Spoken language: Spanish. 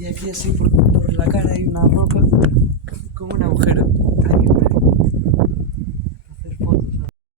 Y aquí así por la cara hay una roca con un agujero.